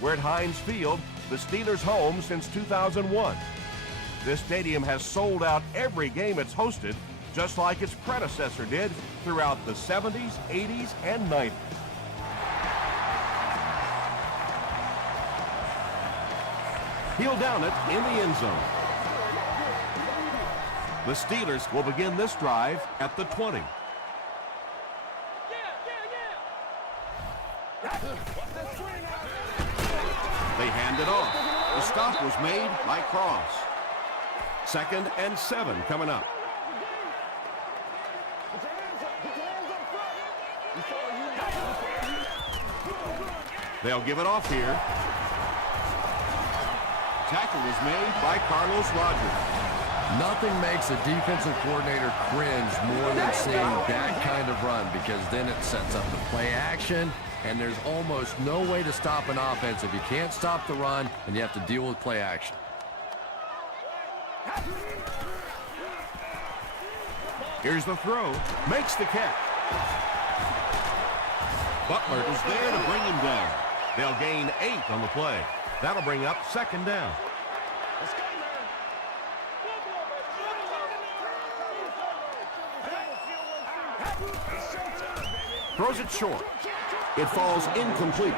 We're at Heinz Field, the Steelers' home since 2001. This stadium has sold out every game it's hosted, just like its predecessor did throughout the 70s, 80s, and 90s. He'll down it in the end zone. The Steelers will begin this drive at the 20. They hand it off. The stop was made by Cross. 2nd and 7 coming up. They'll give it off here. Tackle was made by Carlos Rogers. Nothing makes a defensive coordinator cringe more than seeing that kind of run, because then it sets up the play action, and there's almost no way to stop an offense if you can't stop the run and you have to deal with play action. Here's the throw. Makes the catch. Butler is there to bring him down. They'll gain 8 on the play. That'll bring up 2nd down. Throws it short. It falls incomplete.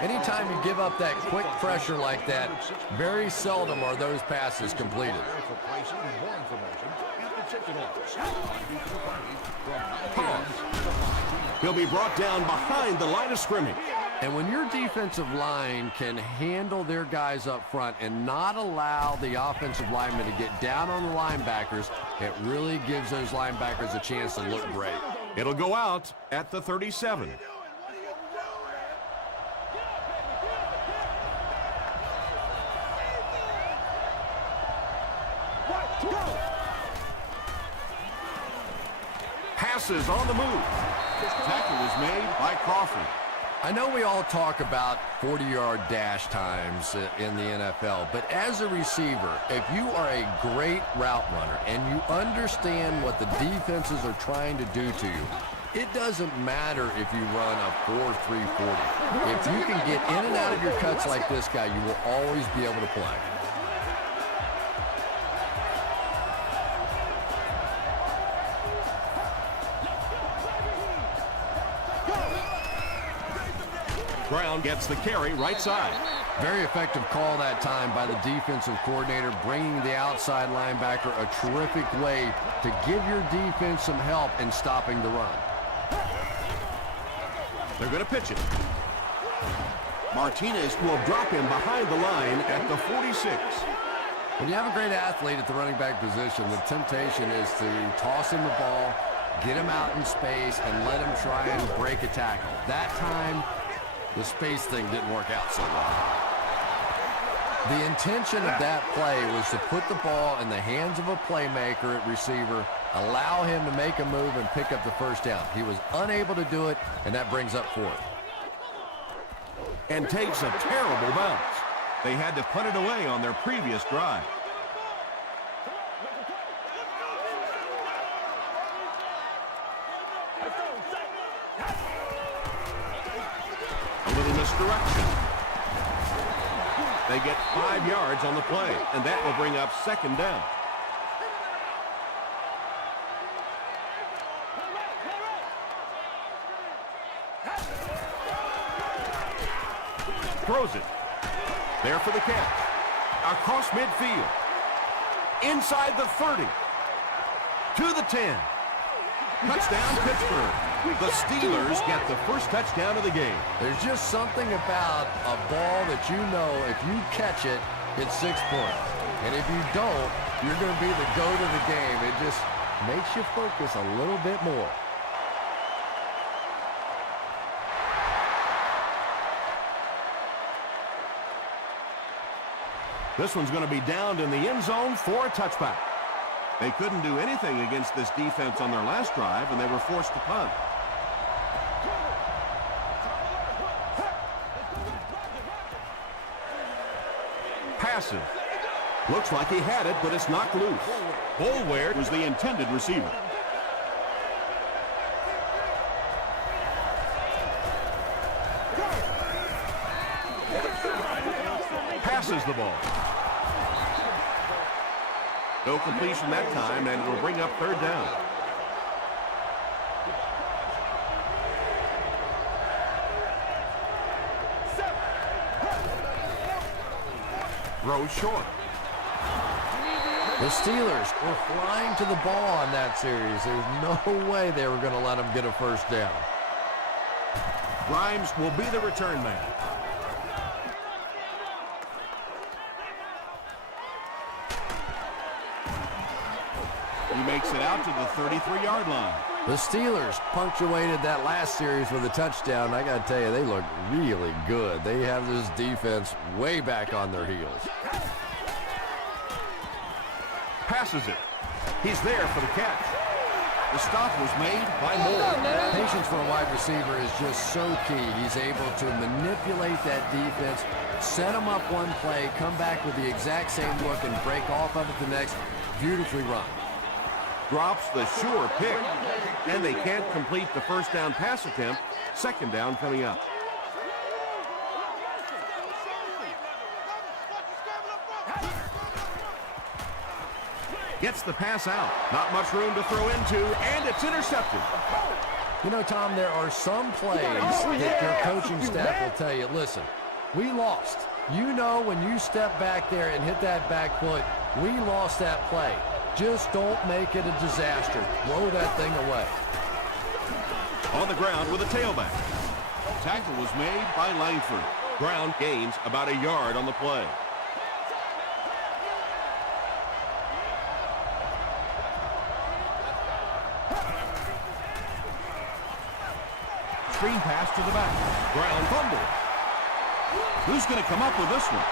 Anytime you give up that quick pressure like that, very seldom are those passes completed. He'll be brought down behind the line of scrimmage. And when your defensive line can handle their guys up front and not allow the offensive linemen to get down on the linebackers, it really gives those linebackers a chance to look great. It'll go out at the 37. Passes on the move. Tackle was made by Crawford. I know we all talk about 40-yard dash times in the NFL, but as a receiver, if you are a great route runner and you understand what the defenses are trying to do to you, it doesn't matter if you run a 4.3 40. If you can get in and out of your cuts like this guy, you will always be able to play. Brown gets the carry right side. Very effective call that time by the defensive coordinator, bringing the outside linebacker a terrific way to give your defense some help in stopping the run. They're going to pitch it. Martinez will drop him behind the line at the 46. When you have a great athlete at the running back position, the temptation is to toss him the ball, get him out in space, and let him try and break a tackle. That time, the space thing didn't work out so well. The intention of that play was to put the ball in the hands of a playmaker at receiver, allow him to make a move and pick up the first down. He was unable to do it, and that brings up 4th. And takes a terrible bounce. They had to punt it away on their previous drive. Misdirection. They get 5 yards on the play, and that will bring up 2nd down. Throws it. There for the catch. Across midfield. Inside the 30. To the 10. Touchdown, Pittsburgh. The Steelers get the first touchdown of the game. There's just something about a ball that you know if you catch it, it's 6 points. And if you don't, you're going to be the GOAT of the game. It just makes you focus a little bit more. This one's going to be downed in the end zone for a touchback. They couldn't do anything against this defense on their last drive, and they were forced to punt. Passes. Looks like he had it, but it's knocked loose. Boulware was the intended receiver. passes the ball. No completion that time, and it'll bring up third down. Throw short. The Steelers were flying to the ball on that series. There's no way they were going to let them get a first down. Grimes will be the return man. He makes it out to the 33-yard line. The Steelers punctuated that last series with a touchdown. I got to tell you, they look really good. They have this defense way back on their heels. Passes it. He's there for the catch. The stop was made by Moore. Patience for a wide receiver is just so key. He's able to manipulate that defense, set them up one play, come back with the exact same look, and break off of it the next. Beautifully run. Drops the sure pick, and they can't complete the first down pass attempt. Second down coming up. Gets the pass out. Not much room to throw into, and it's intercepted. You know, Tom, there are some plays that your coaching staff will tell you, listen, we lost. You know when you step back there and hit that back foot, we lost that play. Just don't make it a disaster. Throw that thing away. On the ground with a tailback. Tackle was made by Langford. Brown gains about a yard on the play. Screen pass to the back. Brown fumble. Who's going to come up with this one?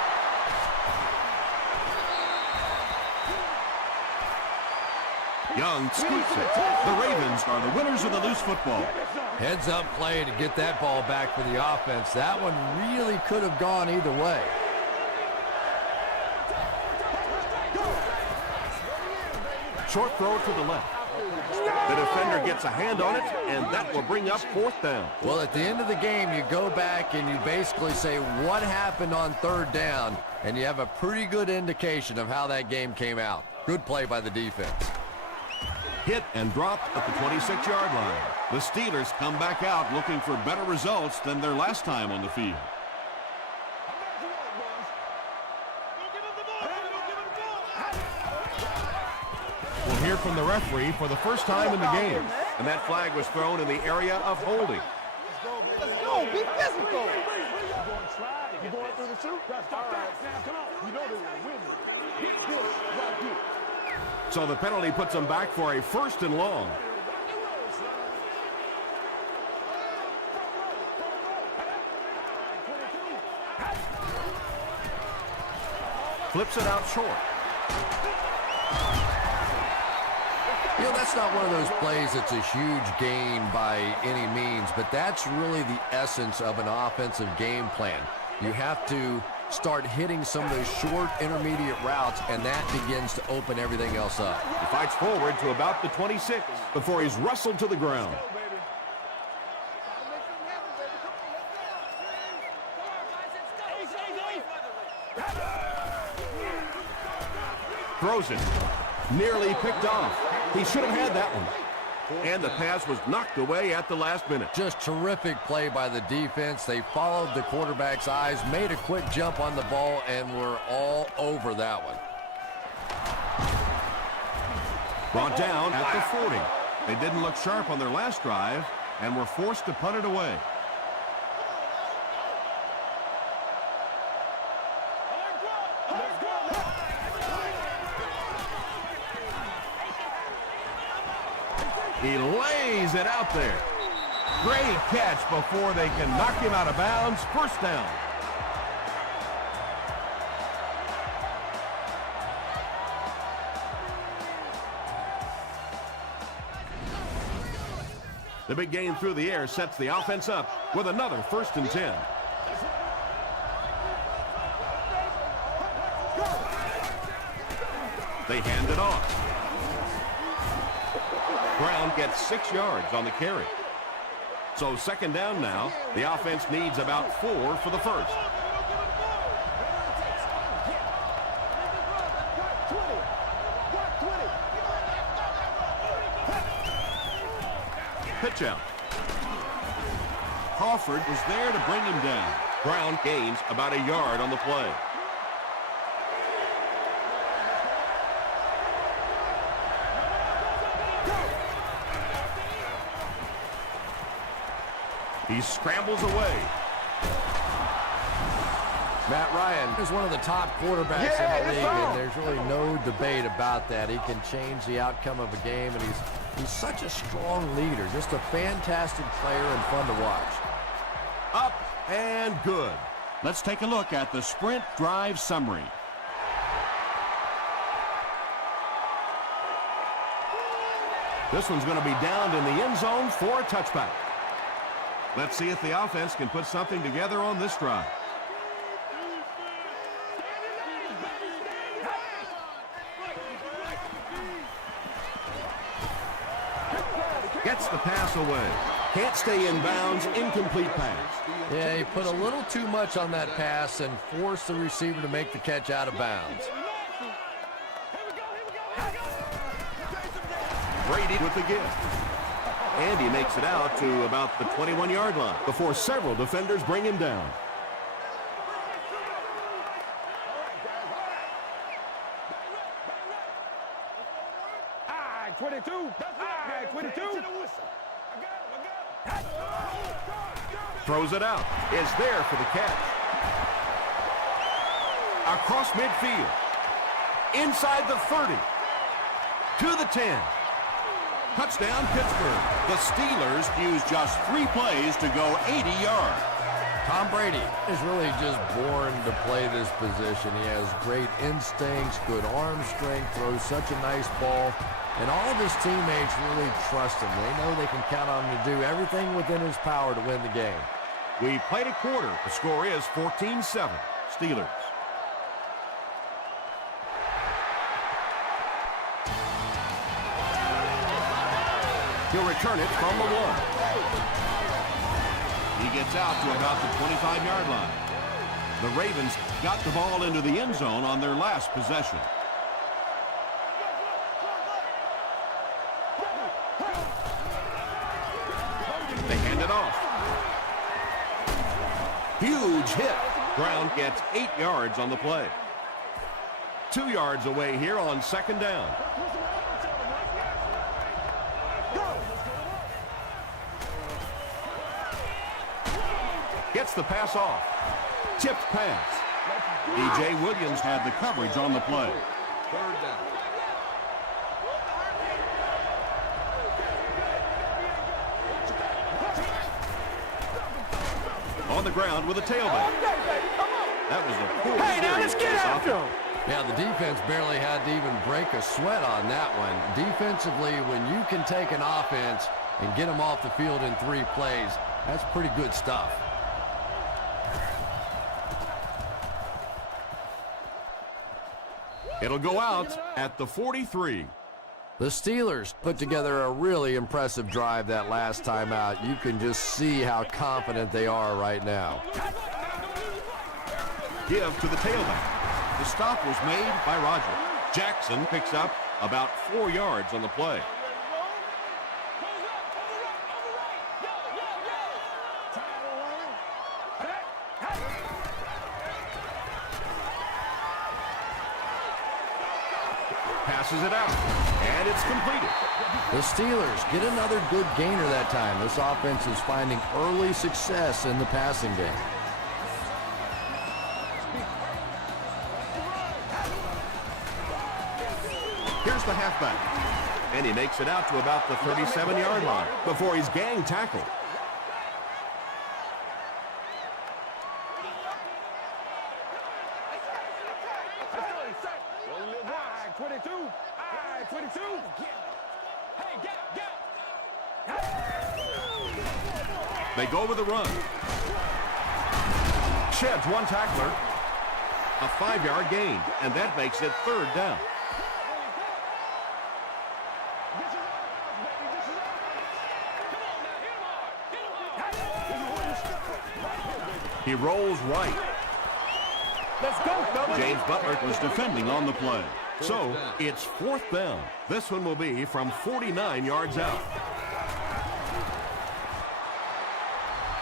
Young scoops it. The Ravens are the winners of the loose football. Heads up play to get that ball back for the offense. That one really could have gone either way. Short throw to the left. The defender gets a hand on it, and that will bring up fourth down. Well, at the end of the game, you go back and you basically say what happened on third down, and you have a pretty good indication of how that game came out. Good play by the defense. Hit and dropped at the 26-yard line. The Steelers come back out looking for better results than their last time on the field. We'll hear from the referee for the first time in the game. And that flag was thrown in the area of holding. Let's go, be physical. You going through the shoot? Stop that. Come on. You know they want to win this. Hit this right here. So the penalty puts them back for a first and long. Flips it out short. You know, that's not one of those plays that's a huge gain by any means, but that's really the essence of an offensive game plan. You have to start hitting some of those short intermediate routes, and that begins to open everything else up. He fights forward to about the 26 before he's wrestled to the ground. Throws it. Nearly picked off. He should have had that one. And the pass was knocked away at the last minute. Just terrific play by the defense. They followed the quarterback's eyes, made a quick jump on the ball, and were all over that one. Brought down at the 40. They didn't look sharp on their last drive and were forced to punt it away. He lays it out there. Great catch before they can knock him out of bounds. First down. The big gain through the air sets the offense up with another 1st and 10. They hand it off. Brown gets 6 yards on the carry. So second down now. The offense needs about 4 for the first. pitch out. Crawford was there to bring him down. Brown gains about a yard on the play. He scrambles away. Matt Ryan is one of the top quarterbacks in the league, and there's really no debate about that. He can change the outcome of a game, and he's such a strong leader, just a fantastic player and fun to watch. Up and good. Let's take a look at the sprint drive summary. This one's going to be downed in the end zone for a touchback. Let's see if the offense can put something together on this drive. Gets the pass away. Can't stay in bounds. Incomplete pass. Yeah, he put a little too much on that pass and forced the receiver to make the catch out of bounds. Brady with the gift. And he makes it out to about the 21-yard line before several defenders bring him down. Aye, 22. Aye, 22. Throws it out. Is there for the catch. Across midfield. Inside the 30. To the 10. Touchdown, Pittsburgh. The Steelers use just 3 plays to go 80 yards. Tom Brady is really just born to play this position. He has great instincts, good arm strength, throws such a nice ball, and all of his teammates really trust him. They know they can count on him to do everything within his power to win the game. We played a quarter. The score is 14-7, Steelers. He'll return it from the 1. He gets out to about the 25-yard line. The Ravens got the ball into the end zone on their last possession. They hand it off. Huge hit. Brown gets 8 yards on the play. 2 yards away here on second down. Gets the pass off. Tipped pass. E.J. Williams had the coverage on the play. Third down. On the ground with a tailback. That was a poor Hey, now let's get after him. Yeah, the defense barely had to even break a sweat on that one. Defensively, when you can take an offense and get them off the field in 3 plays, that's pretty good stuff. It'll go out at the 43. The Steelers put together a really impressive drive that last time out. You can just see how confident they are right now. Give to the tailback. The stop was made by Roger. Jackson picks up about 4 yards on the play. Passes it out, and it's completed. The Steelers get another good gainer that time. This offense is finding early success in the passing game. Here's the halfback, and he makes it out to about the 37-yard line before he's gang tackled. They go with the run. Sheds one tackler. A 5-yard gain, and that makes it 3rd down. He rolls right. Let's go, fellas. James Butler was defending on the play. So it's 4th down. This one will be from 49 yards out.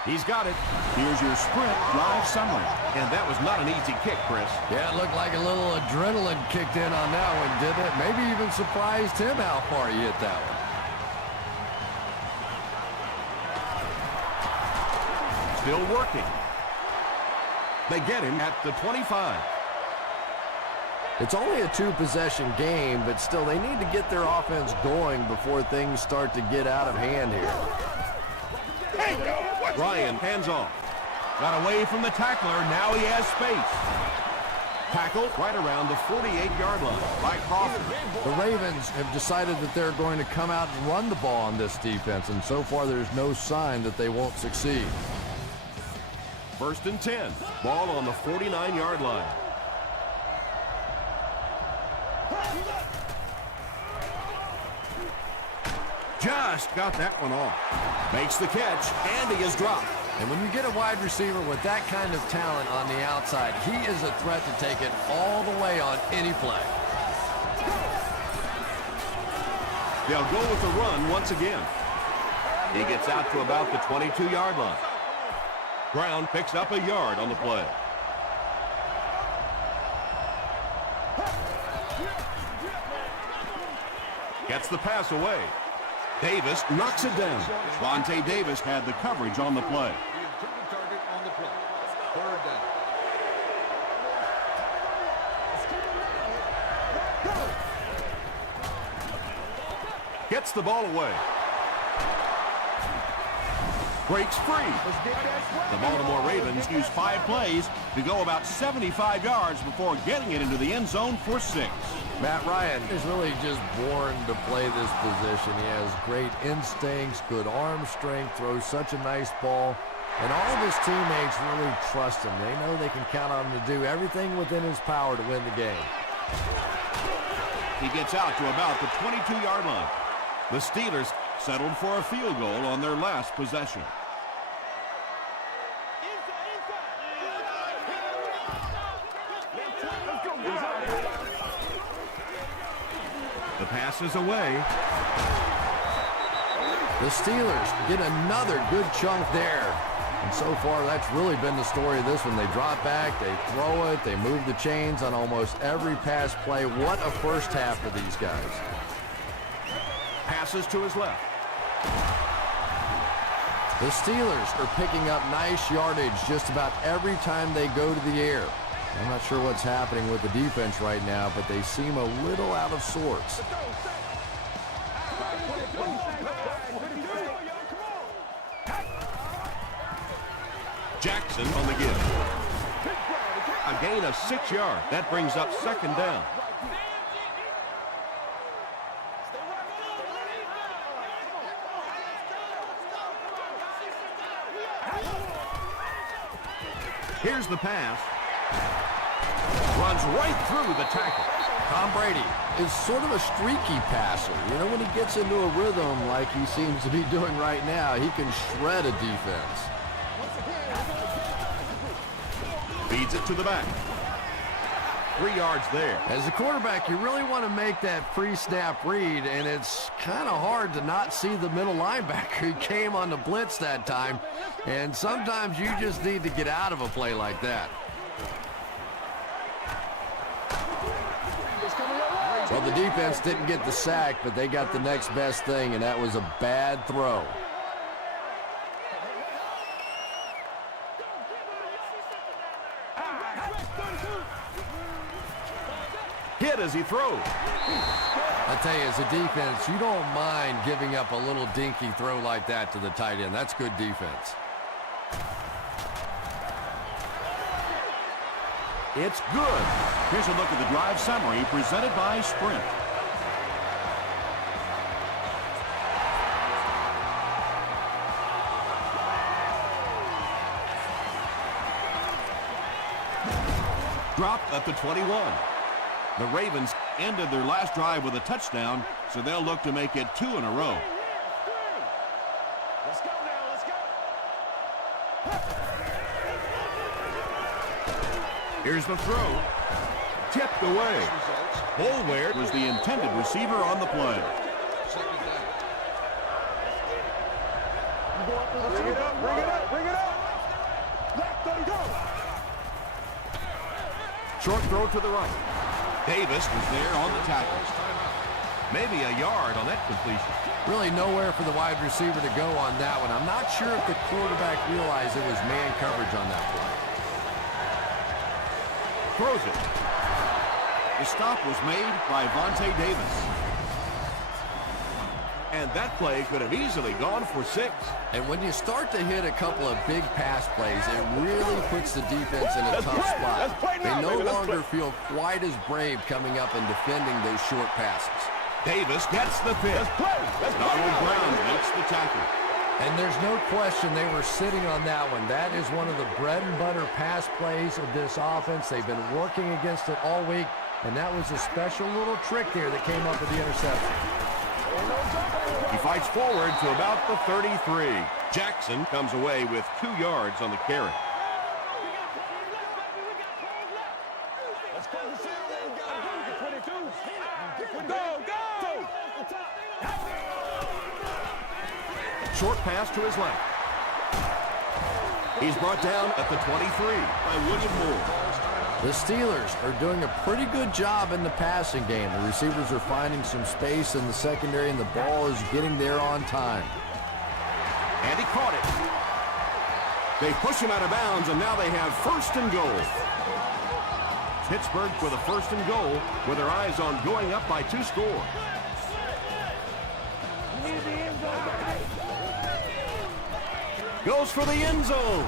He's got it. Here's your sprint drive summary. And that was not an easy kick, Chris. Yeah, it looked like a little adrenaline kicked in on that one, didn't it? Maybe even surprised him how far he hit that one. Still working. They get him at the 25. It's only a two-possession game, but still they need to get their offense going before things start to get out of hand here. Ryan hands off. Got away from the tackler. Now he has space. Tackle right around the 48-yard line by Crawford. The Ravens have decided that they're going to come out and run the ball on this defense, and so far there's no sign that they won't succeed. 1st and 10. Ball on the 49-yard line. Just got that one off. Makes the catch, and he is dropped. And when you get a wide receiver with that kind of talent on the outside, he is a threat to take it all the way on any play. They'll go with the run once again. He gets out to about the 22-yard line. Brown picks up a yard on the play. Gets the pass away. Davis knocks it down. Vontae Davis had the coverage on the play. Target on the play. 3rd down. Gets the ball away. Breaks free. The Baltimore Ravens use 5 plays to go about 75 yards before getting it into the end zone for 6. Matt Ryan is really just born to play this position. He has great instincts, good arm strength, throws such a nice ball, and all of his teammates really trust him. They know they can count on him to do everything within his power to win the game. He gets out to about the 22-yard line. The Steelers settled for a field goal on their last possession. The pass is away. The Steelers get another good chunk there. And so far, that's really been the story of this one. They drop back, they throw it, they move the chains on almost every pass play. What a first half for these guys. Passes to his left. The Steelers are picking up nice yardage just about every time they go to the air. I'm not sure what's happening with the defense right now, but they seem a little out of sorts. Jackson on the give. A gain of 6 yards. That brings up 2nd down. Here's the pass. Runs right through the tackle. Tom Brady is sort of a streaky passer. You know, when he gets into a rhythm like he seems to be doing right now, he can shred a defense. Feeds it to the back. 3 yards there. As a quarterback, you really want to make that pre-snap read, and it's kind of hard to not see the middle linebacker. He came on the blitz that time, and sometimes you just need to get out of a play like that. Well, the defense didn't get the sack, but they got the next best thing, and that was a bad throw. Hit as he throws. I tell you, as a defense, you don't mind giving up a little dinky throw like that to the tight end. That's good defense. It's good. Here's a look at the drive summary presented by Sprint. Dropped at the 21. The Ravens ended their last drive with a touchdown, so they'll look to make it 2 in a row. Let's go now, let's go. Here's the throw. Tipped away. Boulware Was the intended receiver on the play. 2nd down. You going Bring it up, bring it up, bring it up. Left, let it go. Short throw to the right. Davis was there on the tackle. Maybe a yard on that completion. Really nowhere for the wide receiver to go on that one. I'm not sure if the quarterback realized it was man coverage on that play. Throws it. The stop was made by Vontae Davis. And that play could have easily gone for 6. And when you start to hit a couple of big pass plays, it really puts the defense in a tough spot. Let's play now, They no baby. Let's longer play. feel quite as brave coming up and defending those short passes. Davis gets the pick. Let's play. Let's play Donald now, Brown baby. makes the tackle. And there's no question they were sitting on that one. That is one of the bread and butter pass plays of this offense. They've been working against it all week, and that was a special little trick there that came up with the interception. He fights forward to about the 33. Jackson comes away with 2 yards on the carry. Let's close the field. We got 22. Go, go. Short pass to his left. He's brought down at the 23 By William Moore. The Steelers are doing a pretty good job in the passing game. The receivers are finding some space in the secondary, and the ball is getting there on time. And he caught it. They push him out of bounds, and now they have 1st and goal. Pittsburgh with a 1st and goal with their eyes on going up by 2 scores. Goes for the end zone.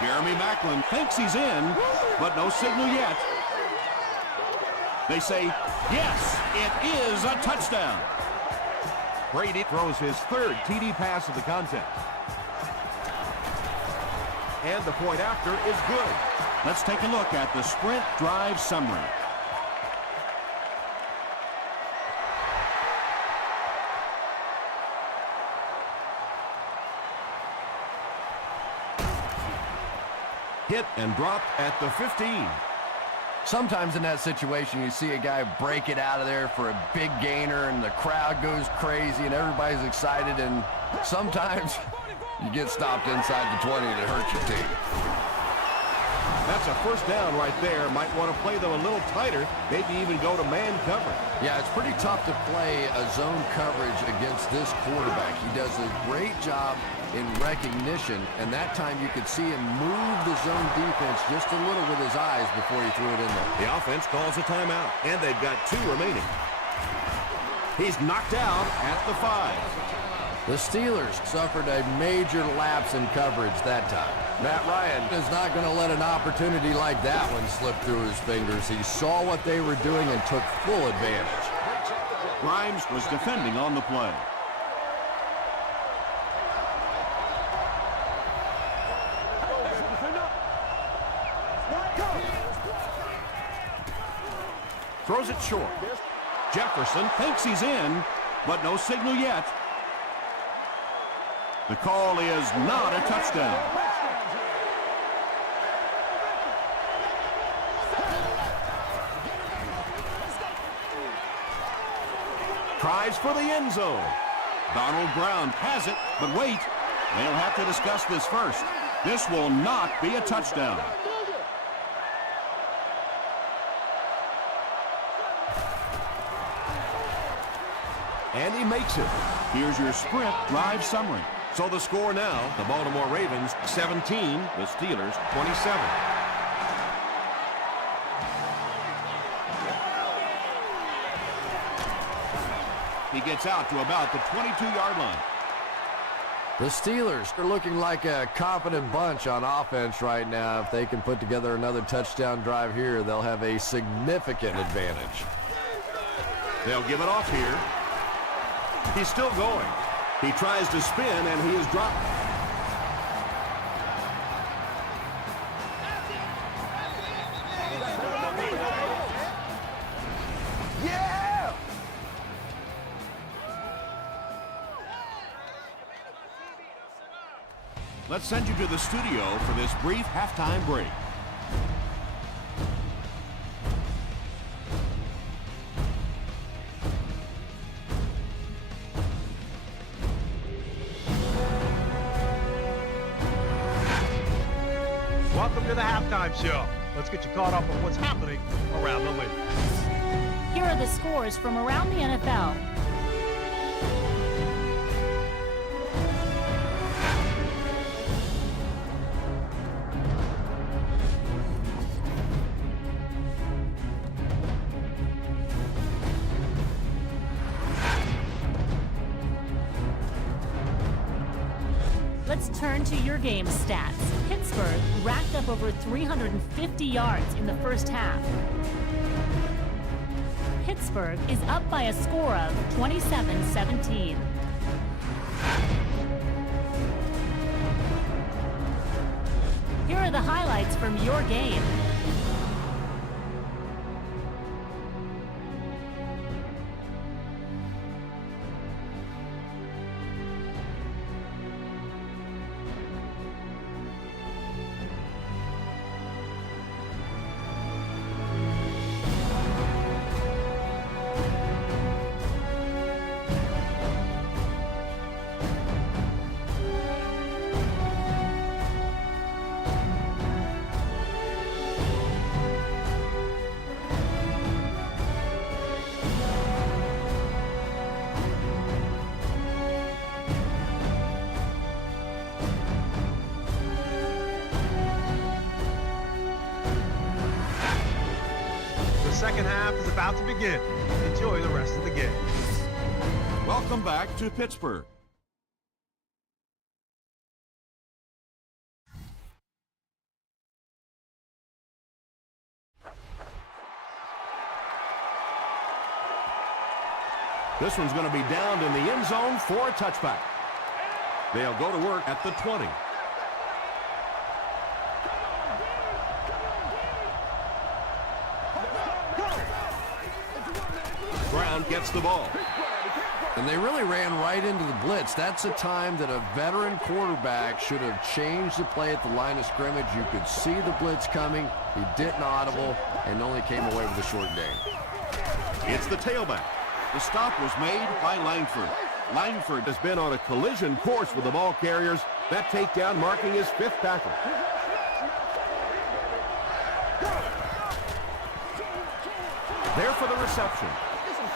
Jeremy Maclin thinks he's in, but no signal yet. They say, yes, it is a touchdown. Brady throws his 3rd TD pass of the contest. And the point after is good. Let's take a look at the sprint drive summary. Hit and dropped at the 15. Sometimes in that situation, you see a guy break it out of there for a big gainer, and the crowd goes crazy, and everybody's excited, and sometimes you get stopped inside the 20, and it hurts your team. That's a 1st down right there. Might want to play them a little tighter, maybe even go to man coverage. Yeah, it's pretty tough to play a zone coverage against this quarterback. He does a great job in recognition, and that time you could see him move the zone defense just a little with his eyes before he threw it in there. The offense calls a timeout, and they've got 2 remaining. He's knocked out at the 5. The Steelers suffered a major lapse in coverage that time. Matt Ryan is not going to let an opportunity like that one slip through his fingers. He saw what they were doing and took full advantage. Grimes was defending on the play. Throws it short. Jefferson thinks he's in, but no signal yet. The call is not a touchdown. Tries for the end zone. Donald Brown has it, but wait. They'll have to discuss this first. This will not be a touchdown. And he makes it. Here's your sprint drive summary. So the score now, the Baltimore Ravens 17, the Steelers 27. He gets out to about the 22-yard line. The Steelers are looking like a confident bunch on offense right now. If they can put together another touchdown drive here, they'll have a significant advantage. They'll give it off here. He's still going. He tries to spin, and he is dropped. Yeah! Let's send you to the studio for this brief halftime break. to the halftime show. Let's get you caught up on what's happening around the league. Here are the scores from around the NFL. Let's turn to your game stats. Pittsburgh racked up over 350 yards in the first half. Pittsburgh is up by a score of 27-17. Here are the highlights from your game. The second half is about to begin. Enjoy the rest of the game. Welcome back to Pittsburgh. This one's going to be downed in the end zone for a touchback. They'll go to work at the 20. Brown gets the ball. And they really ran right into the blitz. That's a time that a veteran quarterback should have changed the play at the line of scrimmage. You could see the blitz coming. He didn't audible and only came away with a short gain. It's the tailback. The stop was made by Langford. Langford has been on a collision course with the ball carriers. That takedown marking his 5th tackle. There for the reception.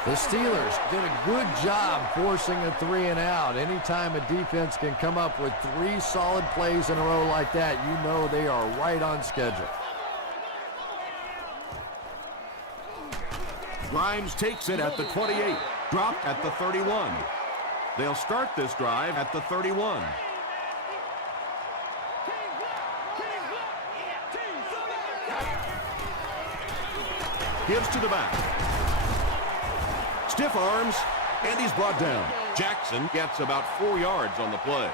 The Steelers did a good job forcing a 3 and out. Anytime a defense can come up with 3 solid plays in a row like that, you know they are right on schedule. Grimes takes it at the 28, dropped at the 31. They'll start this drive at the 31. Gives to the back. Stiff arms, and he's brought down. Jackson gets about 4 yards on the play.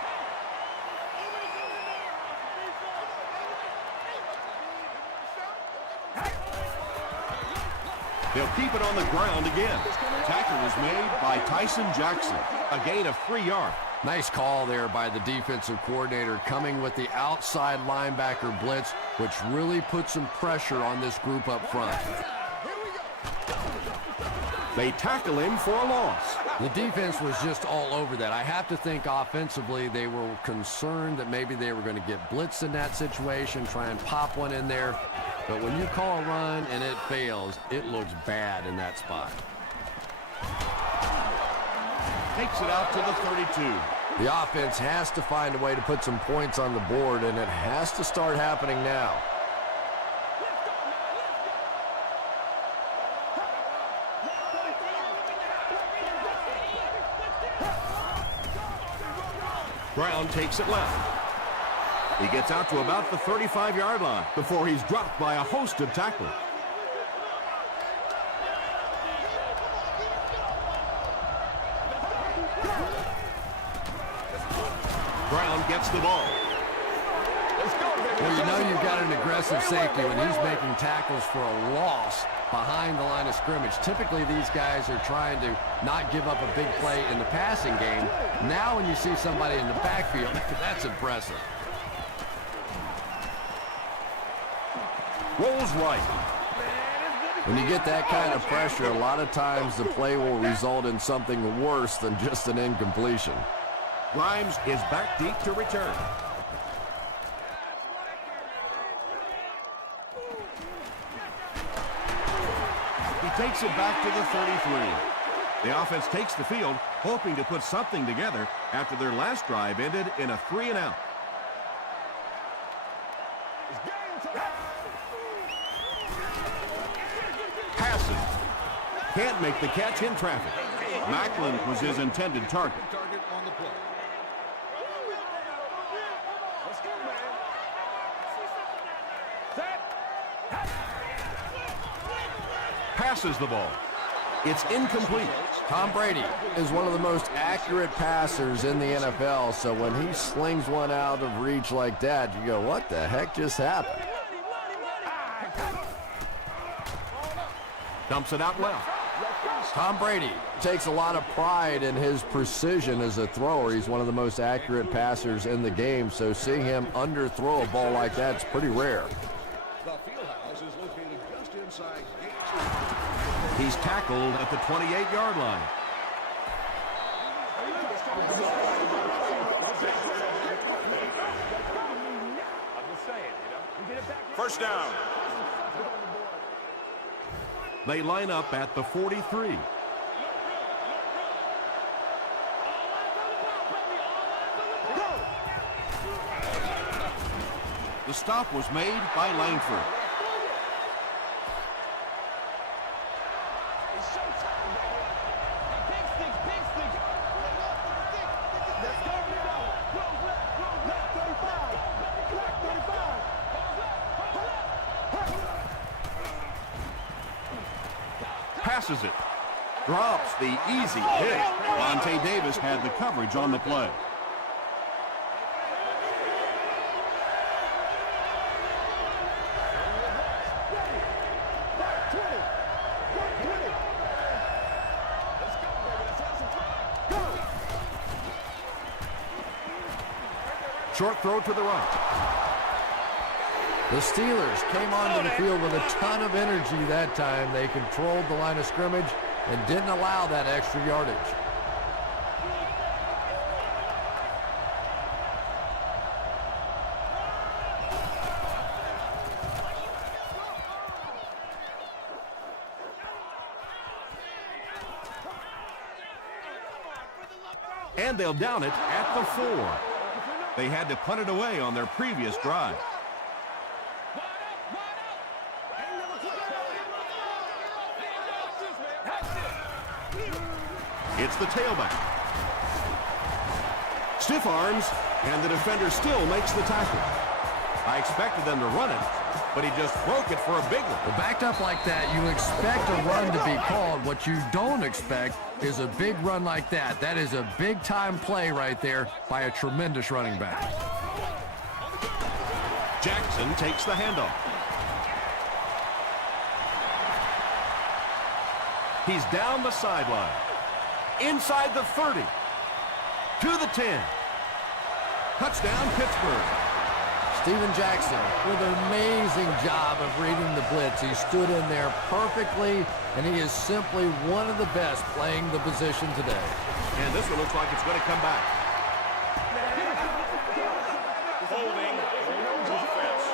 They'll keep it on the ground again. Tackle was made by Tyson Jackson. A gain of 3 yards. Nice call there by the defensive coordinator, coming with the outside linebacker blitz, which really put some pressure on this group up front. They tackle him for a loss. The defense was just all over that. I have to think offensively they were concerned that maybe they were going to get blitzed in that situation, try and pop one in there. But when you call a run and it fails, it looks bad in that spot. Takes it out to the 32. The offense has to find a way to put some points on the board, and it has to start happening now. Brown takes it left. He gets out to about the 35-yard line before he's dropped by a host of tacklers. Brown gets the ball. Well, you know you've got an aggressive safety when he's making tackles for a loss behind the line of scrimmage. Typically, these guys are trying to not give up a big play in the passing game. Now when you see somebody in the backfield, that's impressive. Rolls right. When you get that kind of pressure, a lot of times the play will result in something worse than just an incompletion. Grimes is back deep to return. takes it back to the 33. The offense takes the field, hoping to put something together after their last drive ended in a 3-and-out. Passes. Can't make the catch in traffic. Maclin was his intended target. Passes the ball. It's incomplete. Tom Brady is one of the most accurate passers in the NFL, so when he slings one out of reach like that, you go, what the heck just happened? Dumps it out left. Tom Brady takes a lot of pride in his precision as a thrower. He's one of the most accurate passers in the game, so seeing him underthrow a ball like that is pretty rare. The fieldhouse is located just inside gate 2. He's tackled at the 28-yard line. First down. They line up at the 43. The stop was made by Langford. Passes it. Drops the easy hit. Vontae Davis had the coverage on the play. Short throw to the right. The Steelers came onto the field with a ton of energy that time. They controlled the line of scrimmage and didn't allow that extra yardage. And they'll down it at the 4. They had to punt it away on their previous drive. It's the tailback. Stiff arms, and the defender still makes the tackle. I expected them to run it, but he just broke it for a big one. Well, backed up like that, you expect a run to be called. What you don't expect is a big run like that. That is a big-time play right there by a tremendous running back. Jackson takes the handoff. He's down the sideline. Inside the 30. To the 10. Touchdown, Pittsburgh. Steven Jackson with an amazing job of reading the blitz. He stood in there perfectly, and he is simply one of the best playing the position today. And this one looks like it's going to come back. Holding offense.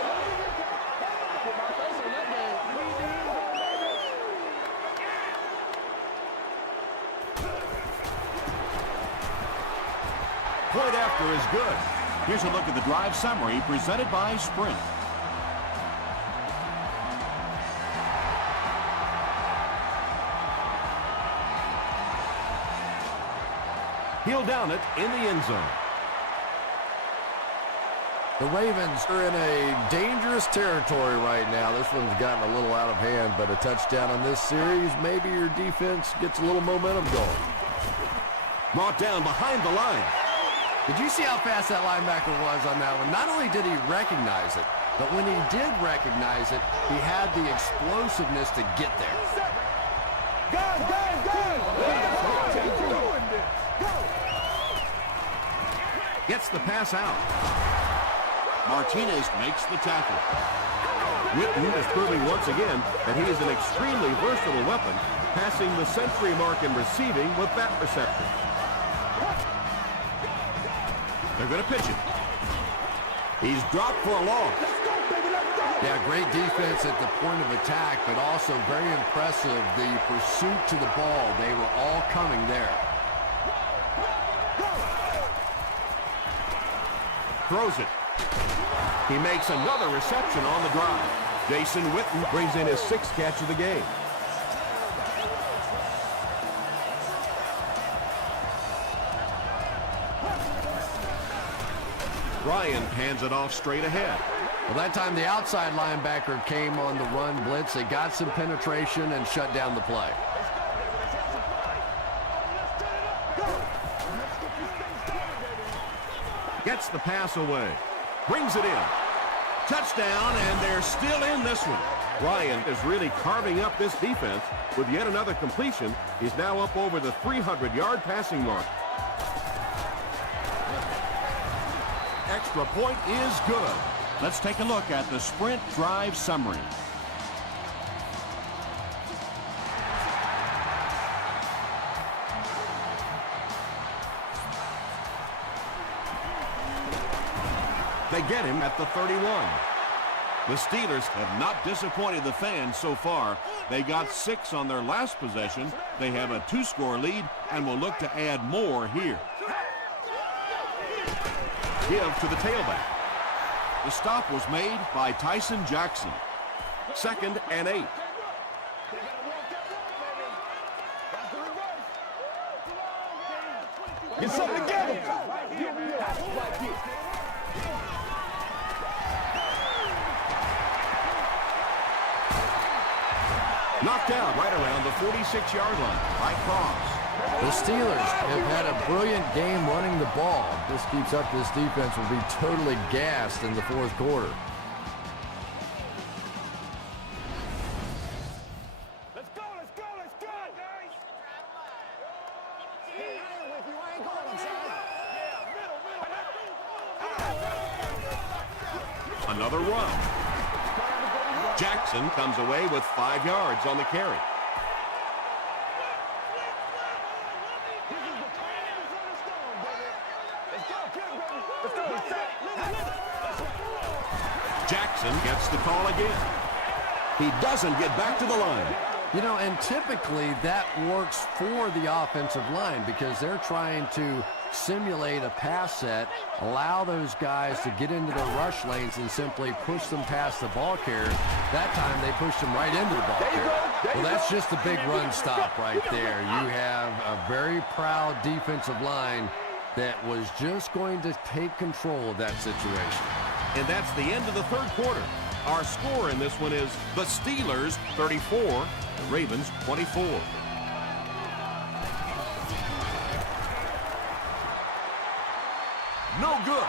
Point after is good. Here's a look at the drive summary presented by Sprint. He'll down it in the end zone. The Ravens are in a dangerous territory right now. This one's gotten a little out of hand, but a touchdown on this series, maybe your defense gets a little momentum going. Brought down behind the line. Did you see how fast that linebacker was on that one? Not only did he recognize it, but when he did recognize it, he had the explosiveness to get there. Gets the pass out. Martinez makes the tackle. Witten is proving once again that he is an extremely versatile weapon, passing the century mark in receiving with that reception. They're going to pitch it. He's dropped for a loss. Yeah, great defense at the point of attack, but also very impressive the pursuit to the ball. They were all coming there. Throws it. He makes another reception on the drive. Jason Witten brings in his 6th catch of the game. Ryan hands it off straight ahead. Well, that time the outside linebacker came on the run blitz. They got some penetration and shut down the play. Gets the pass away. Brings it in. Touchdown, and they're still in this one. Ryan is really carving up this defense with yet another completion. He's now up over the 300-yard passing mark. Extra point is good. Let's take a look at the sprint drive summary. They get him at the 31. The Steelers have not disappointed the fans so far. They got 6 on their last possession. They have a 2-score lead and will look to add more here. Give to the tailback. The stop was made by Tyson Jackson. 2nd and 8. Get something together. Knocked out right around the 46-yard line by Cross. The Steelers have had a brilliant game running the ball. If this keeps up, this defense will be totally gassed in the 4th quarter. Let's go, let's go, let's go, guys. Another run. Jackson comes away with 5 yards on the carry. Jackson gets the call again. He doesn't get back to the line. You know, and typically that works for the offensive line because they're trying to simulate a pass set, allow those guys to get into their rush lanes and simply push them past the ball carrier. That time they pushed them right into the ball carrier. Well, that's just a big run stop right there. You have a very proud defensive line that was just going to take control of that situation. And that's the end of the 3rd quarter. Our score in this one is the Steelers 34, the Ravens 24. No good.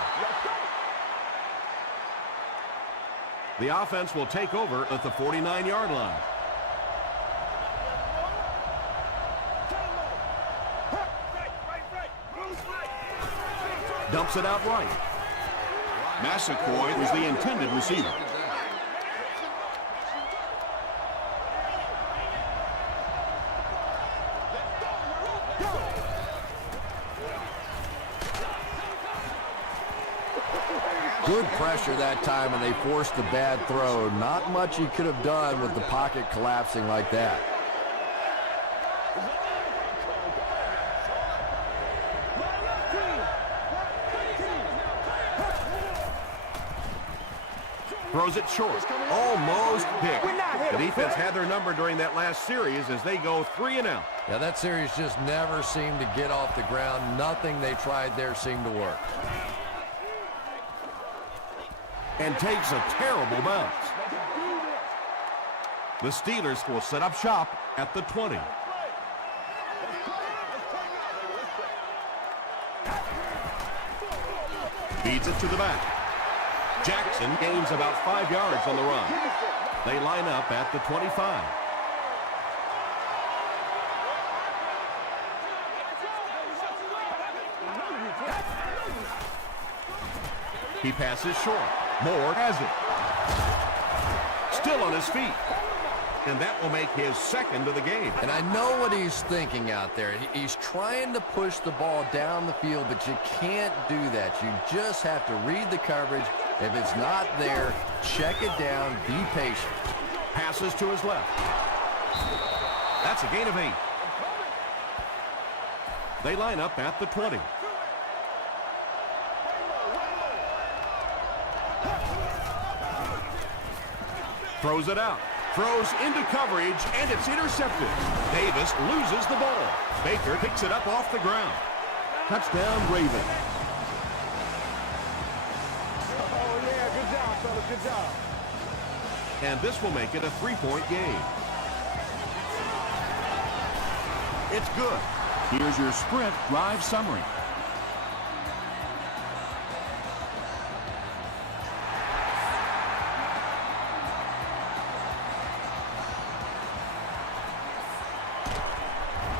The offense will take over at the 49-yard line. Dumps it out right. Massaquoi was the intended receiver. Good pressure that time, and they forced a bad throw. Not much he could have done with the pocket collapsing like that. Throws it short. Almost picked. The defense had their number during that last series as they go 3 and out. Yeah, that series just never seemed to get off the ground. Nothing they tried there seemed to work. And takes a terrible bounce. The Steelers will set up shop at the 20. Feeds it to the back. Jackson gains about 5 yards on the run. They line up at the 25. He passes short. Moore has it. Still on his feet. And that will make his 2nd of the game. And I know what he's thinking out there. He's trying to push the ball down the field, but you can't do that. You just have to read the coverage, If it's not there, check it down, be patient. Passes to his left. That's a gain of 8. They line up at the 20. Throws it out. Throws into coverage, and it's intercepted. Davis loses the ball. Baker picks it up off the ground. Touchdown, Ravens. Oh, yeah, good job, fellas, good job. And this will make it a 3-point game. It's good. Here's your sprint drive summary.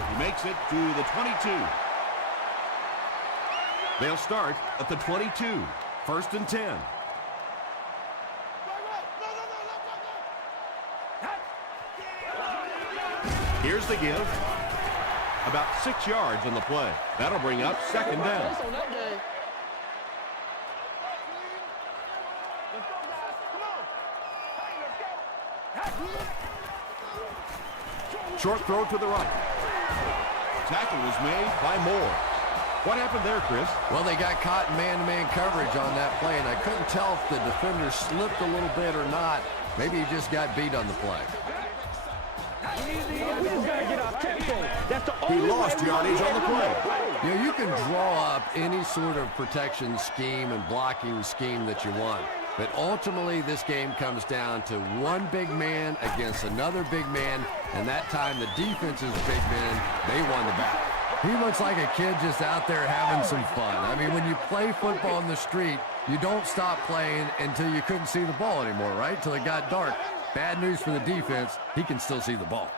He makes it to the 22. They'll start at the 22. 1st and 10. Here's the give. About 6 yards on the play. That'll bring up 2nd down. Short throw to the right. Tackle was made. By Moore. What happened there, Chris? Well, they got caught in man-to-man coverage on that play, and I couldn't tell if the defender slipped a little bit or not. Maybe he just got beat on the play. He lost yardage on the play. You know, you can draw up any sort of protection scheme and blocking scheme that you want. But ultimately, this game comes down to one big man against another big man. And that time, the defense's big men, they won the battle. He looks like a kid just out there having some fun. I mean, when you play football in the street, you don't stop playing until you couldn't see the ball anymore, right? Till it got dark. Bad news for the defense. He can still see the ball.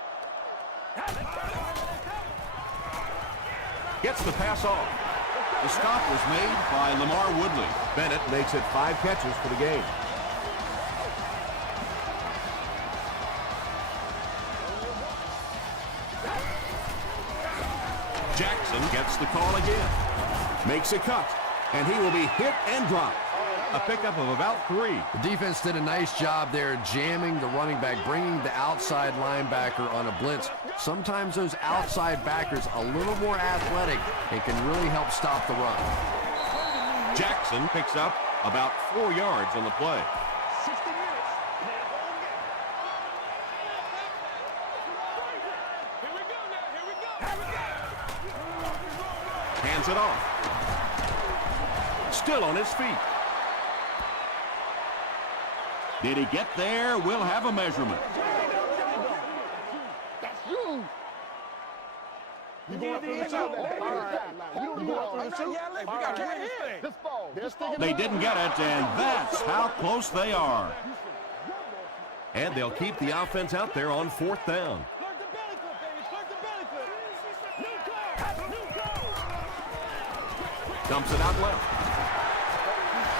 Gets the pass off. The stop was made by Lamar Woodley. Bennett makes it 5 catches for the game. Jackson gets the call again. Makes a cut. And he will be hit and dropped. A pickup of about 3. The defense did a nice job there jamming the running back, bringing the outside linebacker on a blitz. Sometimes those outside backers a little more athletic and can really help stop the run. Jackson picks up about 4 yards on the play. 60 minutes. Here we go now. Here we go. Here we go. Hands it off. Still on his feet. Did he get there? We'll have a measurement. That's you. You going through the two? All right. You going through the two? We got to win this thing. This ball. They didn't get it, and that's how close they are. And they'll keep the offense out there on 4th down. Clerk the belly flip, baby. Clerk the belly flip. New card. New card. Dumps it out left.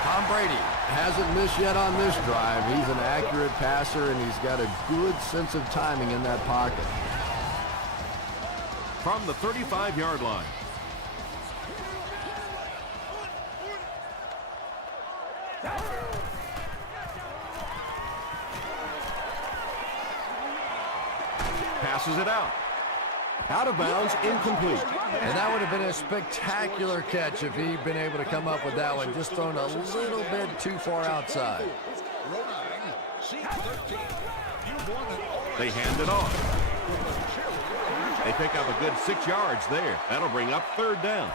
Tom Brady hasn't missed yet on this drive. He's an accurate passer, and he's got a good sense of timing in that pocket. From the 35-yard line. Passes it out. Out of bounds, incomplete. And that would have been a spectacular catch if he'd been able to come up with that one, just thrown a little bit too far outside. They hand it off. They pick up a good 6 yards there. That'll bring up 3rd down.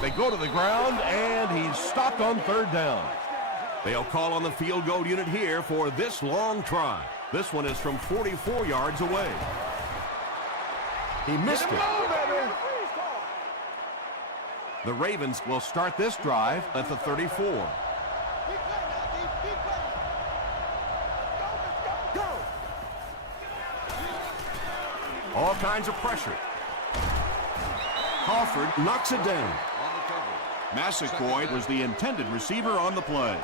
They go to the ground, and he's stopped on 3rd down. They'll call on the field goal unit here for this long try. This one is from 44 yards away. He missed it. The Ravens will start this drive at the 34. All kinds of pressure. Crawford knocks it down. Massaquoi was the intended receiver on the play.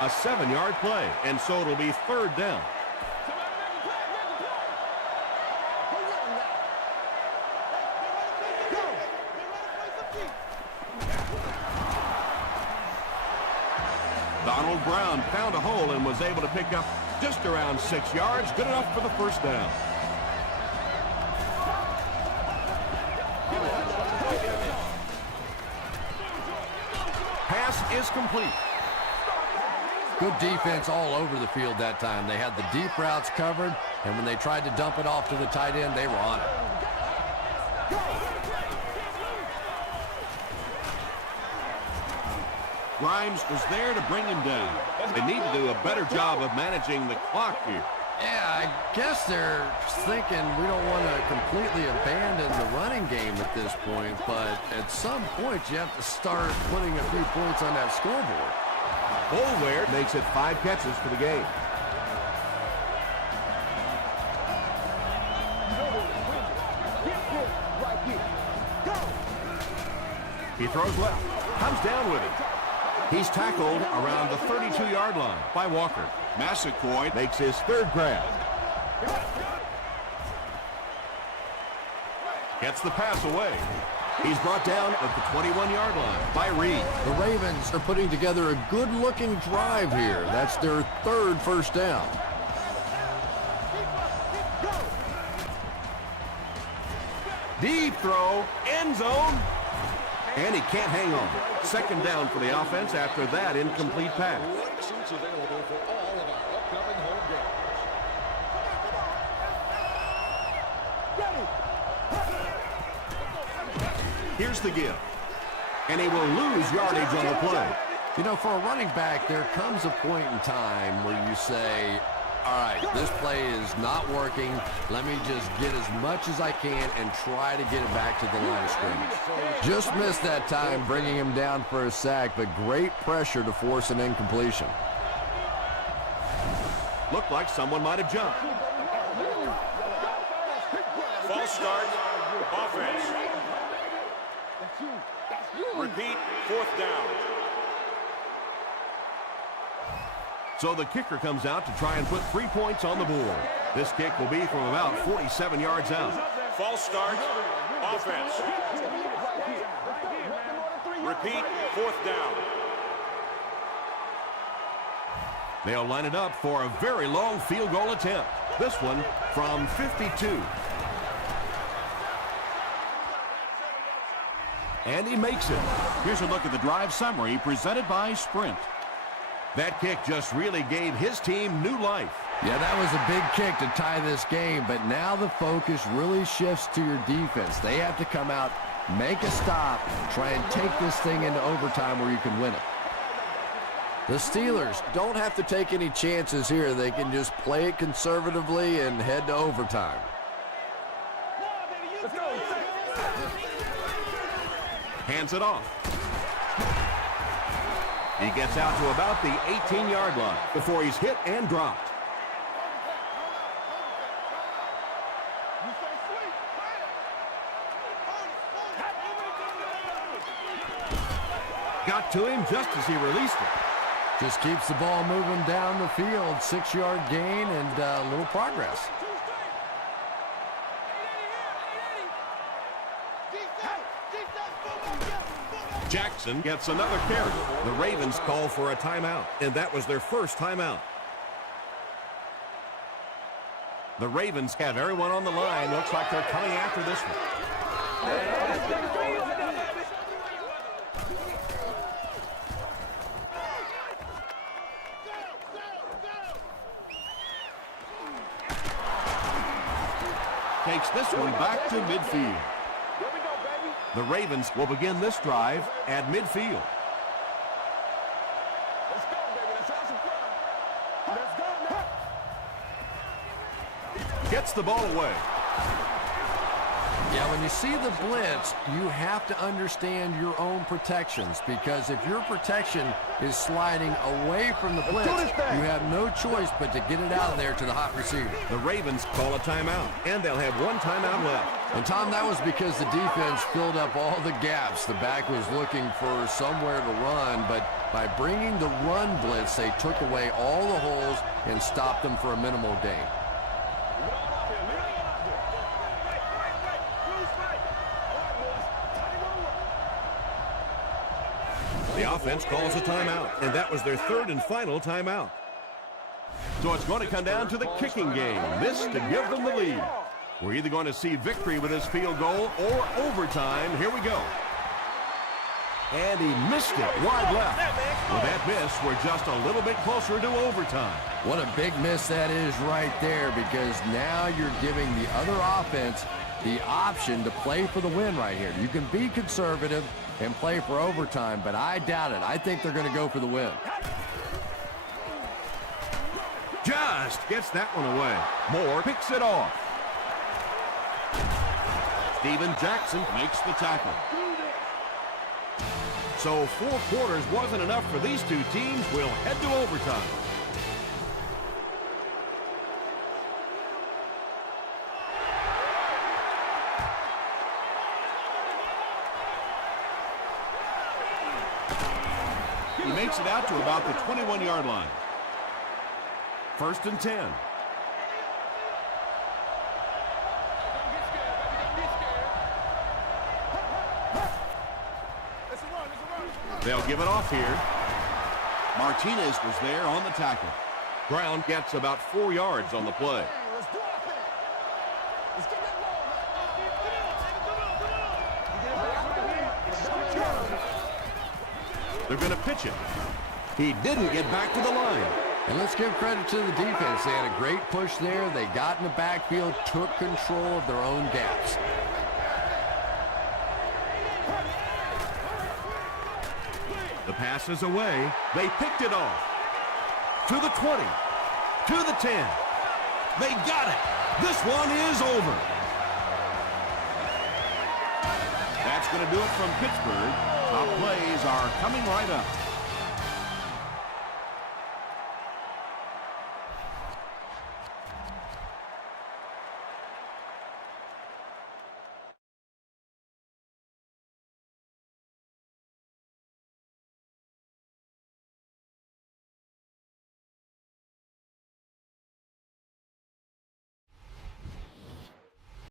A 7-yard play, and so it'll be 3rd down. Donald Brown found a hole and was able to pick up just around 6 yards, good enough for the 1st down. Pass is complete. Good defense all over the field that time. They had the deep routes covered, and when they tried to dump it off to the tight end, they were on it. Grimes was there to bring him down. They need to do a better job of managing the clock here. Yeah, I guess they're thinking we don't want to completely abandon the running game at this point, but at some point you have to start putting a few points on that scoreboard. Boulware makes it 5 catches for the game. He throws left, comes down with it. He's tackled around the 32-yard line by Walker. Massaquoi Makes his 3rd grab. Gets the pass away. He's brought down at the 21-yard line by Reed. The Ravens are putting together a good-looking drive here. That's their 3rd first down. Deep throw, end zone. And he can't hang on. 2nd down for the offense after that incomplete pass. Seats available for all of our upcoming home games. Here's the give. And he will lose yardage on the play. You know, for a running back, there comes a point in time where you say, all right, this play is not working. Let me just get as much as I can and try to get it back to the line of scrimmage. Just missed that time, bringing him down for a sack, but great pressure to force an incompletion. Looked like someone might have jumped. False start, offense. Repeat, 4th down. So the kicker comes out to try and put 3 points on the board. This kick will be from about 47 yards out. False start, offense. Repeat, 4th down. They'll line it up for a very long field goal attempt. This one from 52. And he makes it. Here's a look at the drive summary presented by Sprint. That kick just really gave his team new life. Yeah, that was a big kick to tie this game, but now the focus really shifts to your defense. They have to come out, make a stop, try and take this thing into overtime where you can win it. The Steelers don't have to take any chances here. They can just play it conservatively and head to overtime. Hands it off. He gets out to about the 18-yard line before he's hit and dropped. Got to him just as he released it. Just keeps the ball moving down the field. 6-yard gain and a little progress. Jackson gets another carry. The Ravens call for a timeout, and that was their first timeout. The Ravens have everyone on the line. Looks like they're coming after this one. Takes this one back to midfield. The Ravens will begin this drive at midfield. Let's go, baby. Let's have some fun. Let's go now. Gets the ball away. Yeah, when you see the blitz, you have to understand your own protections, because if your protection is sliding away from the blitz, you have no choice but to get it out of there to the hot receiver. The Ravens call a timeout, and they'll have one timeout left. And, Tom, that was because the defense filled up all the gaps. The back was looking for somewhere to run, but by bringing the run blitz, they took away all the holes and stopped them for a minimal gain. The offense calls a timeout, and that was their third and final timeout. So it's going to come down to the kicking game. This to give them the lead. We're either going to see victory with this field goal or overtime. Here we go. And he missed it wide left. With that miss, we're just a little bit closer to overtime. What a big miss that is right there, because now you're giving the other offense the option to play for the win right here. You can be conservative and play for overtime, but I doubt it. I think they're going to go for the win. Just gets that one away. Moore picks it off. Steven Jackson Makes the tackle. So 4 quarters wasn't enough for these two teams. We'll head to overtime. He makes it out to about the 21-yard line. 1st and 10. They'll give it off here. Martinez was there on the tackle. Brown gets about 4 yards on the play. They're going to pitch it. He didn't get back to the line. And let's give credit to the defense. They had a great push there. They got in the backfield, took control of their own gaps. The pass is away. They picked it off. To the 20. To the 10. They got it. This one is over. That's going to do it from Pittsburgh. Top plays are coming right up.